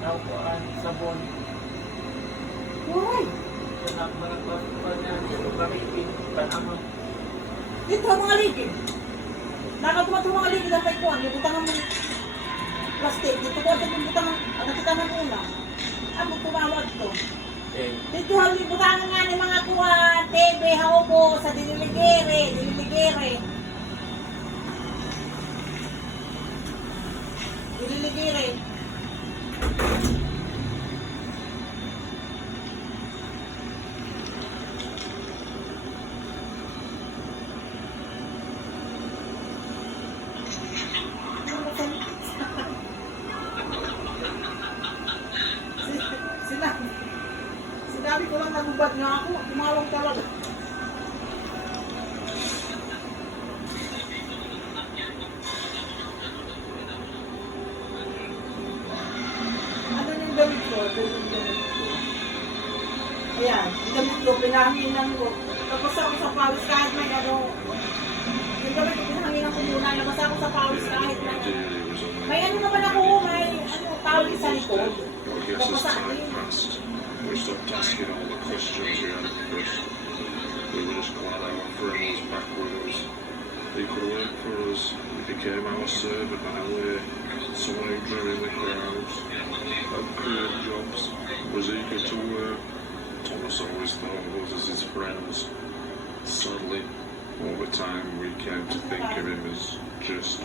Naupuan, sabon. Uy! Sanak mga kuwan niya, yung gamitin, panama. Dito ang mga ligid. Nakatumat yung mga ligid ang paikuan. Yung butangan mo plastic. Dito ko yung butangan. Nakita mo muna. Ano tumawag to? Eh, Dito ang butangan nga ni mga kuwan. TV, haubo, sa dililigere. Dililigere. Dililigere. Sinabi, sinabi ko lang nagubad nga ako, tumawag talaga. Ano yung gamit ko? Ito yung gamit ko. Ayan, yung gamit ko, pinahanginan ko. Tapos ako sa pawis kahit may ano. Yung gamit ko, pinahanginan ko muna. Labas ako sa pawis kahit may ano. May ano naman ako, may ano, tawag sa likod. Tapos sa akin. We stopped asking all the questions we had because we were just glad our friend was back with us. He could work for us. He became our servant in a way. Someone who drew in the crowds, had great jobs, was eager to work. Thomas always thought of us as his friends. Sadly, over time we came to think of him as just